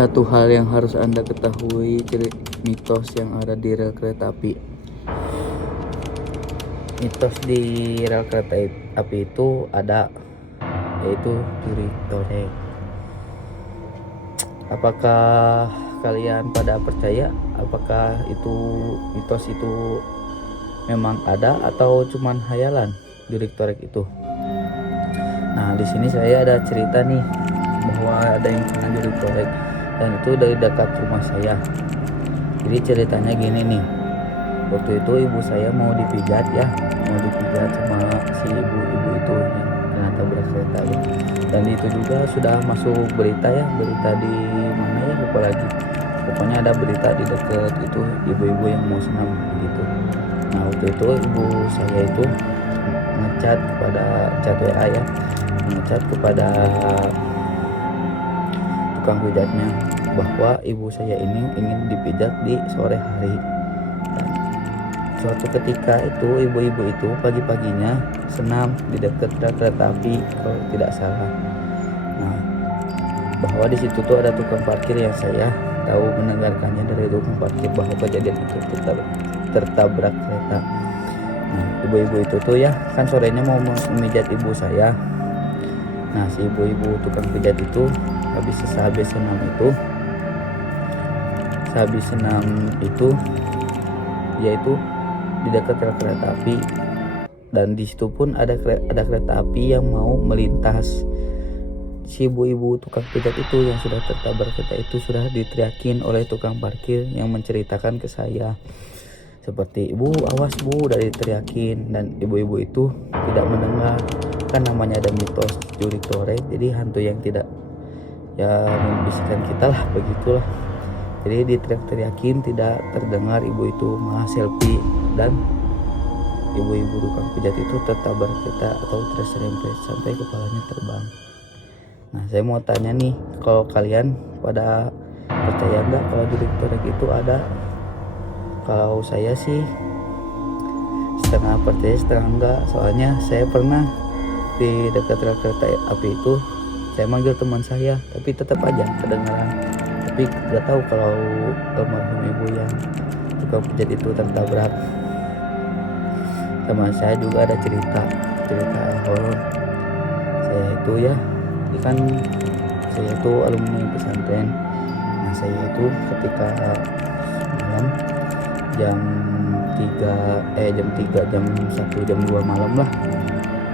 Satu hal yang harus Anda ketahui, mitos yang ada di rel kereta api. Mitos di rel kereta api itu ada, yaitu curi torek. Apakah kalian pada percaya? Apakah itu mitos itu memang ada atau cuman hayalan juri torek itu? Nah, di sini saya ada cerita nih bahwa ada yang kena juri torek, dan itu dari dekat rumah saya. Jadi ceritanya gini nih, waktu itu ibu saya mau dipijat sama si ibu-ibu itu yang kena tabrak kereta ya. Dan itu juga sudah masuk berita di mana ya, lupa lagi. Pokoknya ada berita di dekat itu ibu-ibu yang mau senam gitu. Nah, waktu itu ibu saya itu ngechat WA ya, ngechat kepada tukang pijatnya bahwa ibu saya ini ingin dipijat di sore hari. Dan suatu ketika itu ibu-ibu itu pagi-paginya senam di dekat kereta api kalau tidak salah. Nah, bahwa di situ tuh ada tukang parkir yang saya tahu mendengarkannya dari tukang parkir bahwa kejadian itu tertabrak kereta. Nah, ibu-ibu itu tuh ya kan sorenya mau memijat ibu saya. Nah, si ibu-ibu tukang pijat itu sehabis senam itu yaitu di dekat kereta api, dan di situ pun ada kereta api yang mau melintas. Si ibu-ibu tukang pijat itu yang sudah tertabrak kereta itu sudah diteriakin oleh tukang parkir yang menceritakan ke saya seperti, "Bu, awas Bu," dari teriakin. Dan ibu-ibu itu tidak mendengar, kan namanya ada mitos juri torek, jadi hantu yang tidak ya membisikkan kita lah, begitulah. Jadi diteriak-teriakin tidak terdengar, ibu itu malah selfie, dan ibu-ibu tukang pijat itu tertabrak kereta atau terserempet sampai kepalanya terbang. Nah, saya mau tanya nih, kalau kalian pada percaya nggak kalau juri torek itu ada? Kalau saya sih setengah percaya setengah enggak, soalnya saya pernah di dekat rel kereta api itu saya manggil teman saya tapi tetap aja kedengaran. Tapi nggak tahu kalau almarhum ibu yang tukang pijat itu tertabrak. Sama saya juga ada cerita horor. Saya itu ya, kan saya itu alumni pesantren. Nah, saya itu ketika malam jam 1 jam 2 malam lah,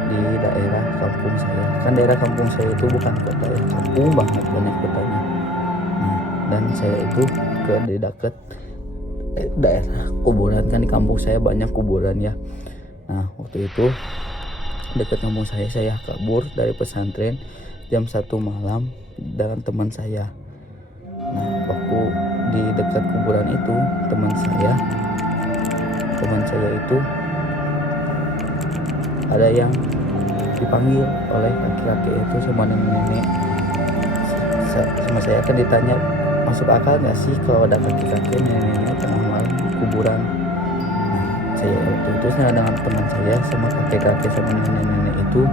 di daerah kampung saya. Kan daerah kampung saya itu bukan kota ya, kampung banget, banyak kotanya. Nah, dan saya itu di dekat daerah kuburan, kan di kampung saya banyak kuburan ya. Nah, waktu itu dekat kampung saya kabur dari pesantren jam 1 malam dengan teman saya. Nah, waktu di dekat kuburan itu teman saya itu ada yang dipanggil oleh laki-laki itu sama nenek-nenek. Sama saya kan ditanya, masuk akal nggak sih kalau ada kaki-kaki nenek-nenek tengah malam di kuburan? Nah, saya waktu itu dengan teman saya sama kakek-kakek sama nenek-nenek itu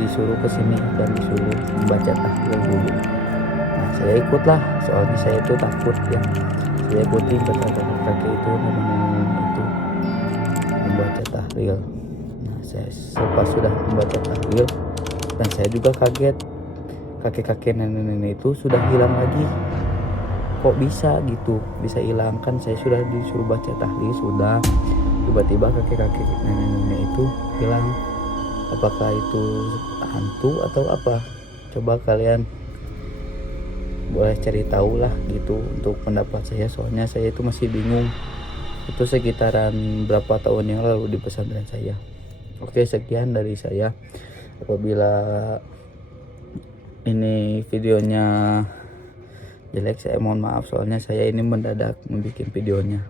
disuruh ke sini dan disuruh membaca tahlil dulu. Nah, saya ikutlah, soalnya saya itu takut ya. Saya ikutin kata kakek itu sama nenek-nenek itu membaca tahlil. Nah, saya pas sudah membaca tahlil, dan saya juga kaget, kakek-kakek nenek-nenek itu sudah hilang lagi. Kok bisa gitu, bisa hilang? Kan saya sudah disuruh baca tahlil, sudah tiba-tiba kakek-kakek nenek-nenek itu hilang. Apakah itu hantu atau apa? Coba kalian boleh cari tahu lah gitu untuk pendapat saya, soalnya saya itu masih bingung. Itu sekitaran berapa tahun yang lalu di pesantren saya. Oke, sekian dari saya. Apabila ini videonya jelek, saya mohon maaf, soalnya saya ini mendadak membuat videonya.